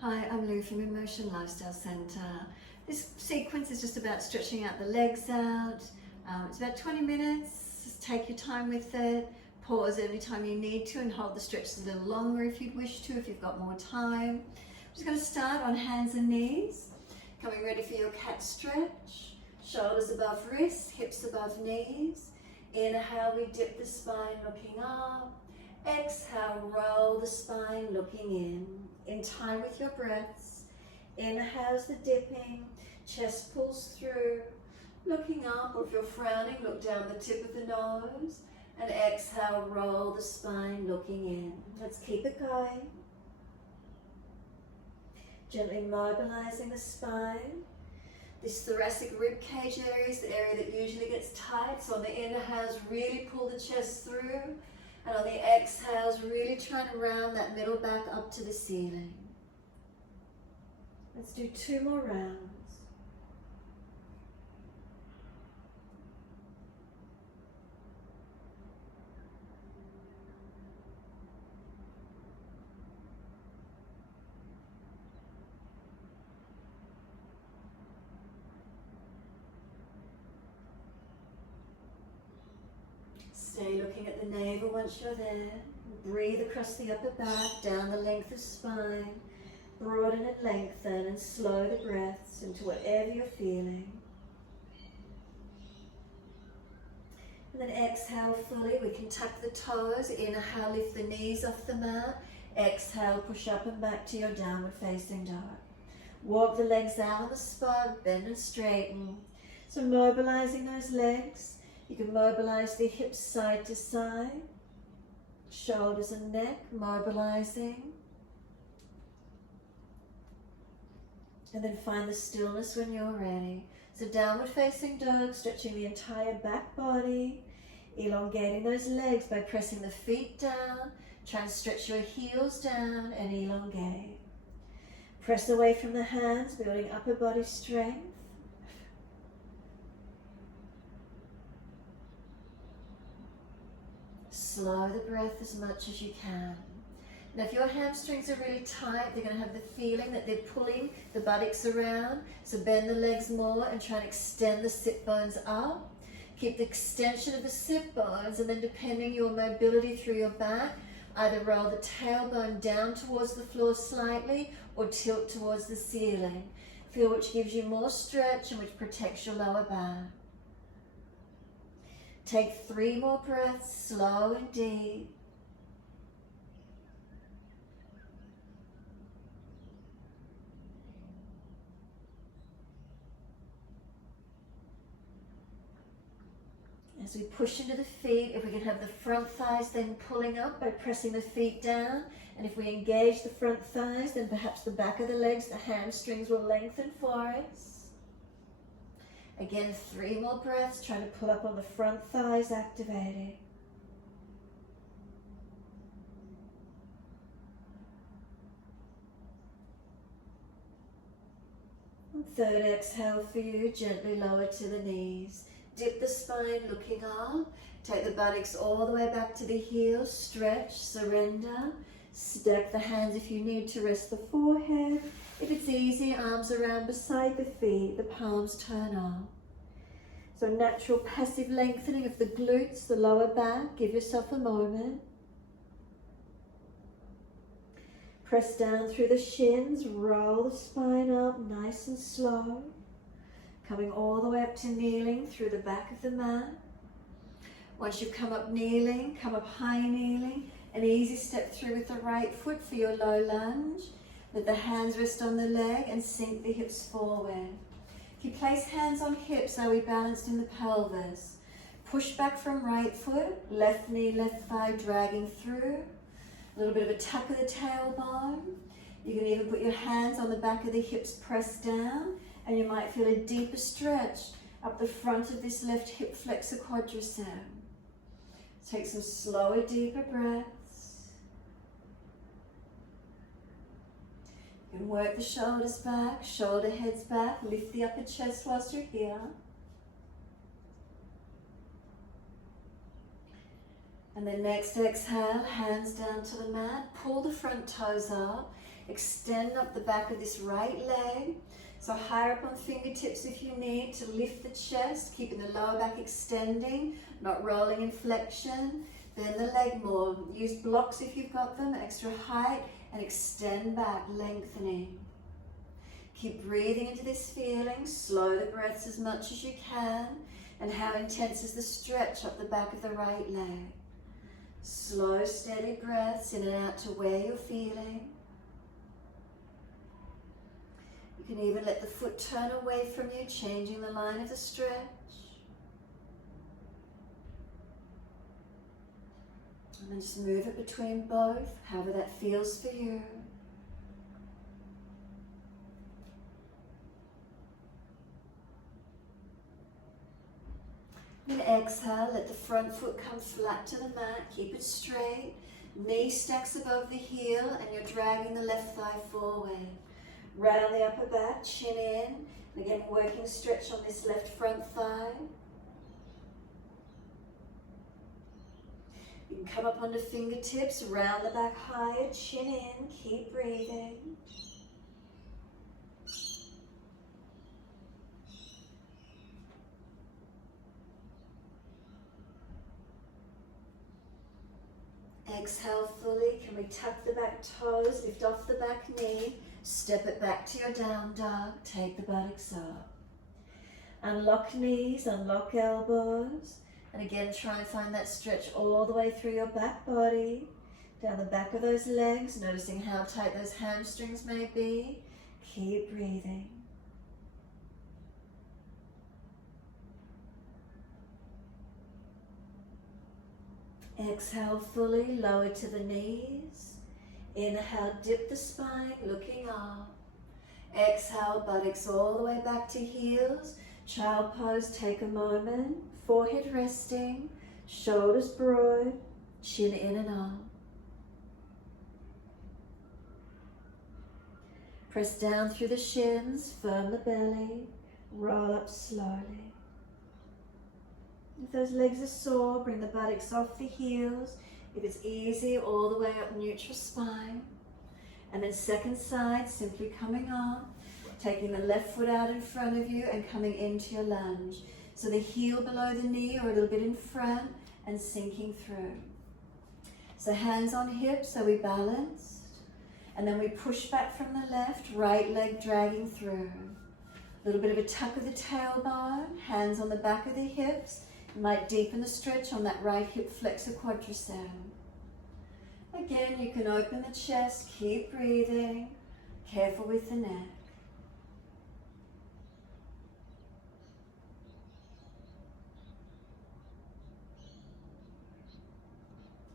Hi, I'm Lou from Emotion Lifestyle Centre. This sequence is just about stretching out the legs out. It's about 20 minutes. Just take your time with it. Pause any time you need to and hold the stretches a little longer if you wish to, if you've got more time. I'm just going to start on hands and knees. Coming ready for your cat stretch. Shoulders above wrists, hips above knees. Inhale, we dip the spine looking up. Exhale, roll the spine looking in. In time with your breaths. Inhale's the dipping, chest pulls through, looking up, or if you're frowning, look down the tip of the nose. And exhale, roll the spine looking in. Let's keep it going. Gently mobilizing the spine. This thoracic rib cage area is the area that usually gets tight. So on the inhales, really pull the chest through. And on the exhales, really trying to round that middle back up to the ceiling. Let's do 2 more rounds. Stay looking at the navel once you're there. Breathe across the upper back, down the length of spine. Broaden and lengthen and slow the breaths into whatever you're feeling. And then exhale fully. We can tuck the toes. Inhale, lift the knees off the mat. Exhale, push up and back to your downward facing dog. Walk the legs out on the spot, bend and straighten. So mobilizing those legs. You can mobilize the hips side to side. Shoulders and neck mobilizing. And then find the stillness when you're ready. So downward facing dog, stretching the entire back body, elongating those legs by pressing the feet down, try and stretch your heels down and elongate. Press away from the hands, building upper body strength. Slow the breath as much as you can. Now if your hamstrings are really tight, they're going to have the feeling that they're pulling the buttocks around. So bend the legs more and try and extend the sit bones up. Keep the extension of the sit bones, and then depending your mobility through your back, either roll the tailbone down towards the floor slightly or tilt towards the ceiling. Feel which gives you more stretch and which protects your lower back. Take 3 more breaths, slow and deep. As we push into the feet, if we can have the front thighs then pulling up by pressing the feet down, and if we engage the front thighs, then perhaps the back of the legs, the hamstrings will lengthen for us. Again, 3 more breaths, trying to pull up on the front thighs, activating. And third exhale for you, gently lower to the knees. Dip the spine, looking up. Take the buttocks all the way back to the heels. Stretch, surrender. Stack the hands if you need to rest the forehead. If it's easy, arms around beside the feet, the palms turn up. So natural passive lengthening of the glutes, the lower back. Give yourself a moment. Press down through the shins, roll the spine up nice and slow. Coming all the way up to kneeling through the back of the mat. Once you come up kneeling, come up high kneeling, an easy step through with the right foot for your low lunge. Let the hands rest on the leg and sink the hips forward. If you place hands on hips, are we balanced in the pelvis? Push back from right foot, left knee, left thigh dragging through. A little bit of a tuck of the tailbone. You can even put your hands on the back of the hips pressed down, and you might feel a deeper stretch up the front of this left hip flexor quadricep. Take some slower, deeper breaths. You can work the shoulders back, shoulder heads back, lift the upper chest whilst you're here. And then next exhale, hands down to the mat, pull the front toes up. Extend up the back of this right leg. So higher up on fingertips if you need to lift the chest, keeping the lower back extending, not rolling in flexion. Bend the leg more. Use blocks if you've got them, extra height, and extend back, lengthening. Keep breathing into this feeling. Slow the breaths as much as you can. And how intense is the stretch up the back of the right leg? Slow, steady breaths in and out to where you're feeling. You can even let the foot turn away from you, changing the line of the stretch. And then just move it between both, however that feels for you. And exhale, let the front foot come flat to the mat, keep it straight. Knee stacks above the heel and you're dragging the left thigh forward. Round the upper back, chin in. And again, working stretch on this left front thigh. You can come up onto fingertips, round the back higher, chin in, keep breathing. Exhale fully. Can we tuck the back toes, lift off the back knee, step it back to your down dog, take the buttocks up. Unlock knees, unlock elbows, and again try and find that stretch all the way through your back body, down the back of those legs, noticing how tight those hamstrings may be. Keep breathing. Exhale fully, lower to the knees. Inhale, dip the spine, looking up. Exhale, buttocks all the way back to heels. Child pose, take a moment. Forehead resting, shoulders broad, chin in and up. Press down through the shins, firm the belly, roll up slowly. If those legs are sore, bring the buttocks off the heels. If it's easy, all the way up neutral spine. And then second side, simply coming up, taking the left foot out in front of you and coming into your lunge. So the heel below the knee or a little bit in front and sinking through. So hands on hips, so we balanced. And then we push back from the left, right leg dragging through. A little bit of a tuck of the tailbone, hands on the back of the hips. You might deepen the stretch on that right hip flexor quadricep. Again, you can open the chest, keep breathing, careful with the neck.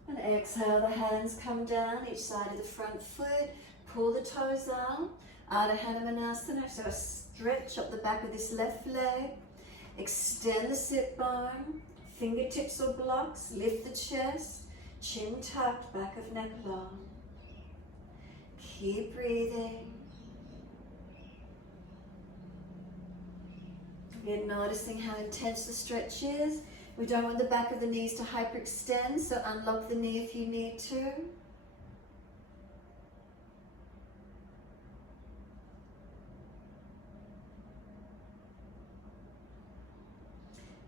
And exhale, the hands come down each side of the front foot, pull the toes out, Ardha Hanumanasana, so a stretch up the back of this left leg. Extend the sit bone, fingertips or blocks, lift the chest, chin tucked, back of neck long. Keep breathing. Again, noticing how intense the stretch is. We don't want the back of the knees to hyperextend, so unlock the knee if you need to.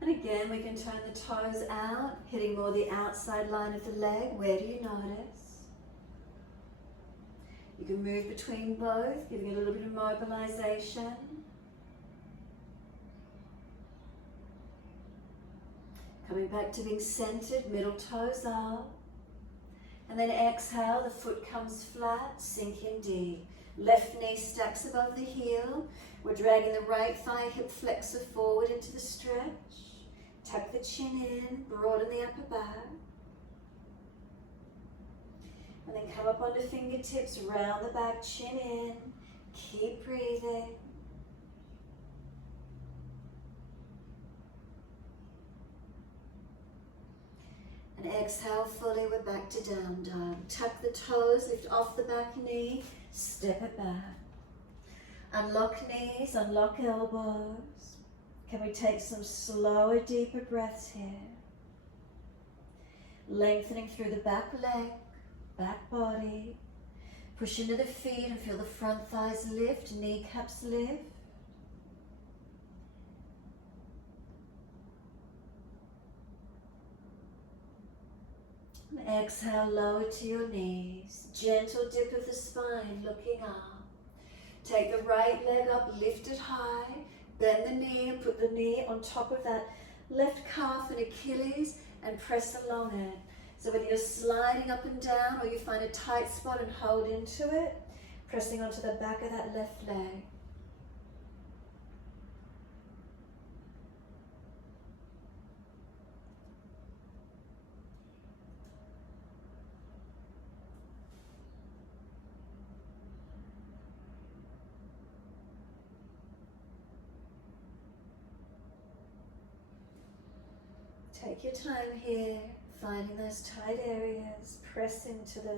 And again, we can turn the toes out, hitting more the outside line of the leg. Where do you notice? You can move between both, giving it a little bit of mobilization. Coming back to being centered, middle toes up. And then exhale, the foot comes flat, sink in deep. Left knee stacks above the heel. We're dragging the right thigh hip flexor forward into the stretch. Tuck the chin in, broaden the upper back. And then come up onto fingertips, round the back, chin in. Keep breathing. And exhale fully, we're back to down dog. Tuck the toes, lift off the back knee, step it back. Unlock knees, unlock elbows. Can we take some slower, deeper breaths here? Lengthening through the back leg, back body. Push into the feet and feel the front thighs lift, kneecaps lift. And exhale, lower to your knees. Gentle dip of the spine, looking up. Take the right leg up, lift it high. Bend the knee and put the knee on top of that left calf and Achilles and press along it. So whether you're sliding up and down or you find a tight spot and hold into it, pressing onto the back of that left leg. Take your time here, finding those tight areas, press into them.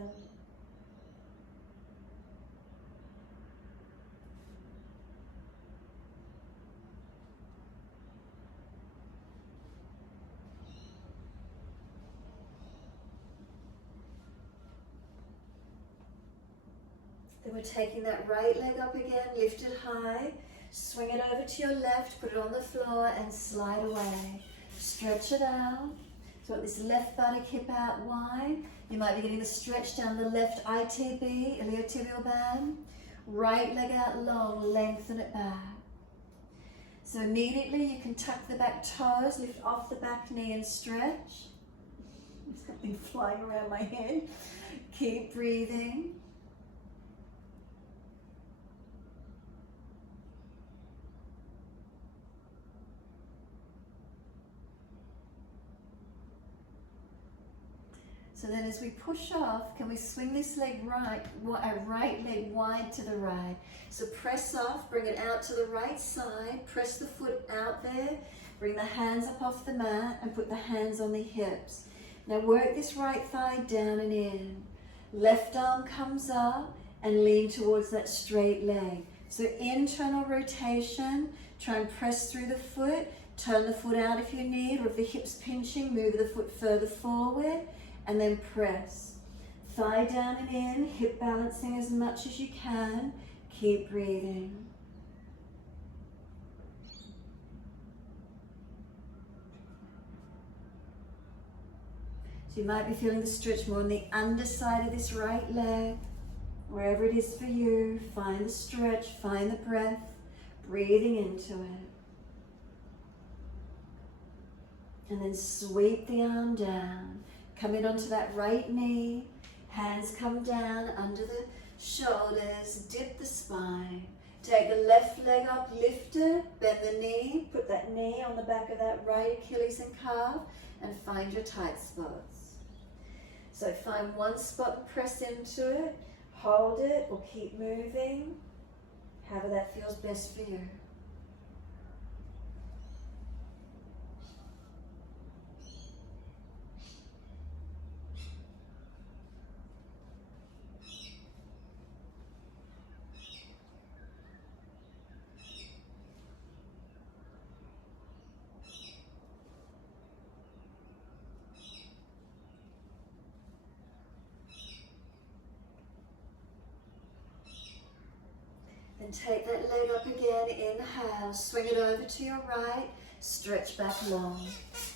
Then we're taking that right leg up again, lift it high, swing it over to your left, put it on the floor and slide away. Stretch it out. So want this left buttock hip out wide. You might be getting the stretch down the left ITB, iliotibial band. Right leg out long, lengthen it back. So immediately you can tuck the back toes, lift off the back knee and stretch. There's something flying around my head. Keep breathing. So then as we push off, can we swing this leg right leg wide to the right. So press off, bring it out to the right side, press the foot out there, bring the hands up off the mat and put the hands on the hips. Now work this right thigh down and in. Left arm comes up and lean towards that straight leg. So internal rotation, try and press through the foot, turn the foot out if you need, or if the hip's pinching, move the foot further forward. And then press. Thigh down and in, hip balancing as much as you can. Keep breathing. So you might be feeling the stretch more on the underside of this right leg. Wherever it is for you, find the stretch, find the breath, breathing into it. And then sweep the arm down. Come in onto that right knee, hands come down under the shoulders, dip the spine. Take the left leg up, lift it, bend the knee, put that knee on the back of that right Achilles and calf, and find your tight spots. So find one spot and press into it, hold it or keep moving, however that feels best for you. And take that leg up again, inhale, swing it over to your right, stretch back long.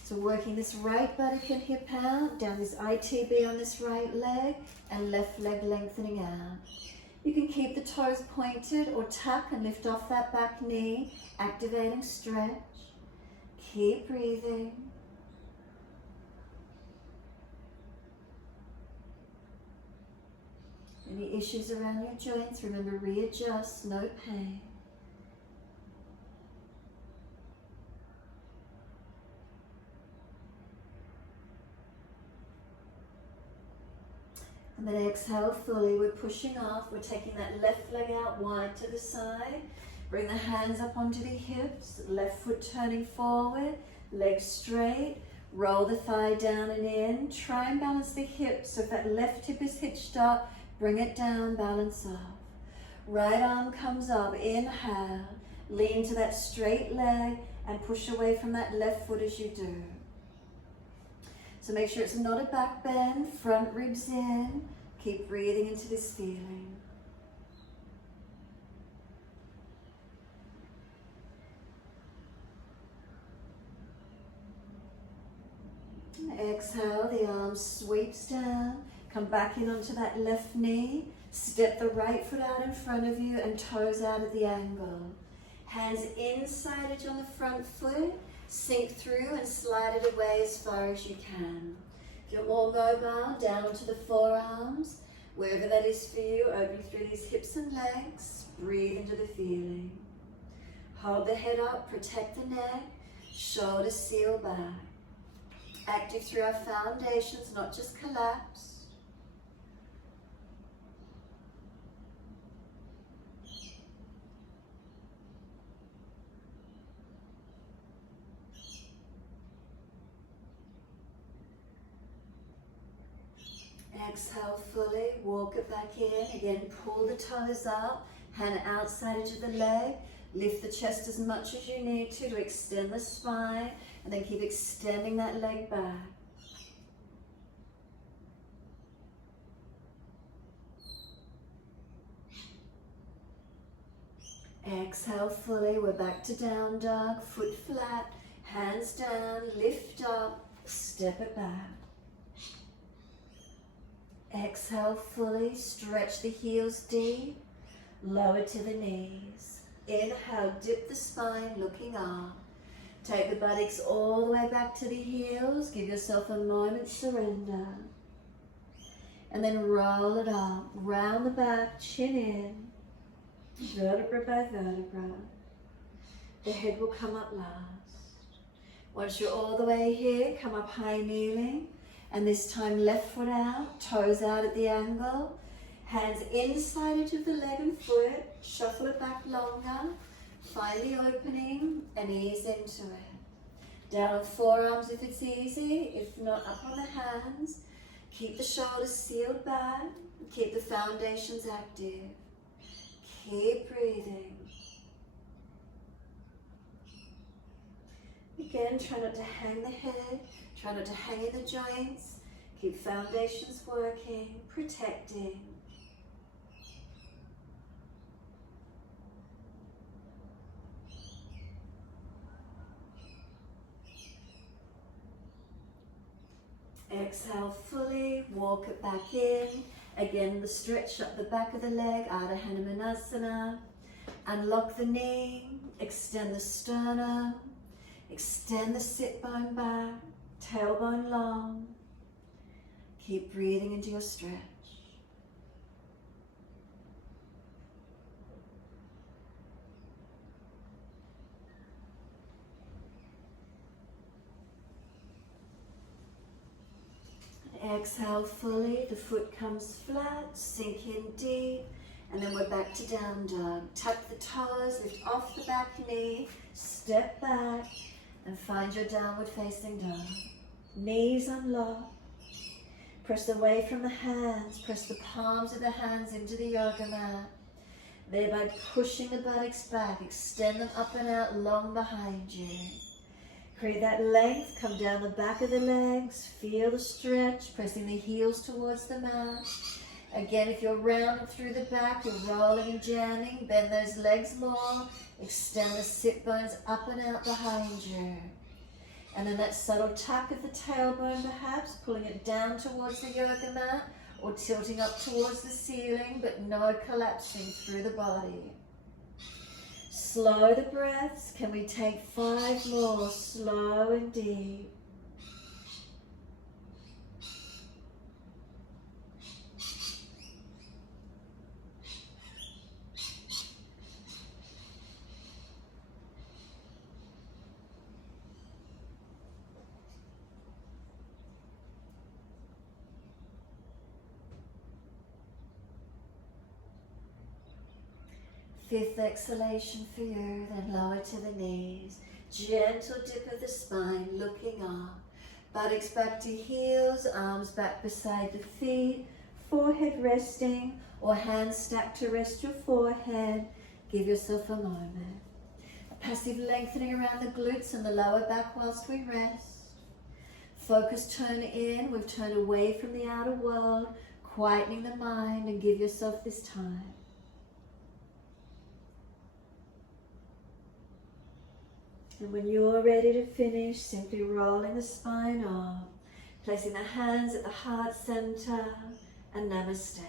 So working this right buttock and hip out, down this ITB on this right leg, and left leg lengthening out. You can keep the toes pointed or tuck and lift off that back knee, activating stretch. Keep breathing. Any issues around your joints, remember readjust, no pain. And then exhale fully, we're pushing off, we're taking that left leg out wide to the side, bring the hands up onto the hips, left foot turning forward, legs straight, roll the thigh down and in, try and balance the hips, so if that left hip is hitched up, bring it down, balance off. Right arm comes up, inhale, lean to that straight leg and push away from that left foot as you do. So make sure it's not a back bend, front ribs in, Keep breathing into this feeling. Exhale, the arm sweeps down. Come back in onto that left knee. Step the right foot out in front of you and toes out at the angle. Hands inside edge on the front foot. Sink through and slide it away as far as you can. If you're more mobile, down onto the forearms. Wherever that is for you, open through these hips and legs. Breathe into the feeling. Hold the head up, protect the neck. Shoulders seal back. Active through our foundations, not just collapse. Exhale fully, walk it back in. Again, pull the toes up, hand outside edge of the leg. Lift the chest as much as you need to extend the spine, and then keep extending that leg back. Exhale fully, we're back to down dog, foot flat, hands down, lift up, step it back. Exhale fully, stretch the heels deep, lower to the knees. Inhale, dip the spine, looking up. Take the buttocks all the way back to the heels. Give yourself a moment's surrender. And then roll it up, round the back, chin in, vertebra by vertebra. The head will come up last. Once you're all the way here, come up high kneeling. And this time left foot out, toes out at the angle. Hands inside edge of the leg and foot. Shuffle it back longer. Find the opening and ease into it. Down on forearms if it's easy. If not, up on the hands. Keep the shoulders sealed back. Keep the foundations active. Keep breathing. Again, try not to hang the head. Try not to hang in the joints. Keep foundations working, protecting. Exhale fully, walk it back in. Again, the stretch up the back of the leg, Ardha Hanumanasana. Unlock the knee, extend the sternum, extend the sit bone back, tailbone long. Keep breathing into your stretch. Exhale fully, the foot comes flat, sink in deep, and then we're back to down dog. Tuck the toes, lift off the back knee, step back, and find your downward facing dog. Knees unlock. Press away from the hands, press the palms of the hands into the yoga mat, thereby pushing the buttocks back, extend them up and out long behind you. Create that length, come down the back of the legs, feel the stretch, pressing the heels towards the mat. Again, if you're rounding through the back, you're rolling and jamming, bend those legs more, extend the sit bones up and out behind you. And then that subtle tuck of the tailbone perhaps, pulling it down towards the yoga mat or tilting up towards the ceiling, but no collapsing through the body. Slow the breaths. Can we take 5 more, slow and deep? Fifth exhalation for you, then lower to the knees. Gentle dip of the spine, looking up. Buttocks back to heels, arms back beside the feet, forehead resting, or hands stacked to rest your forehead. Give yourself a moment. A passive lengthening around the glutes and the lower back whilst we rest. Focus, turn in. We've turned away from the outer world. quietening the mind, and give yourself this time. And when you're ready to finish, simply rolling the spine up, placing the hands at the heart center, and namaste.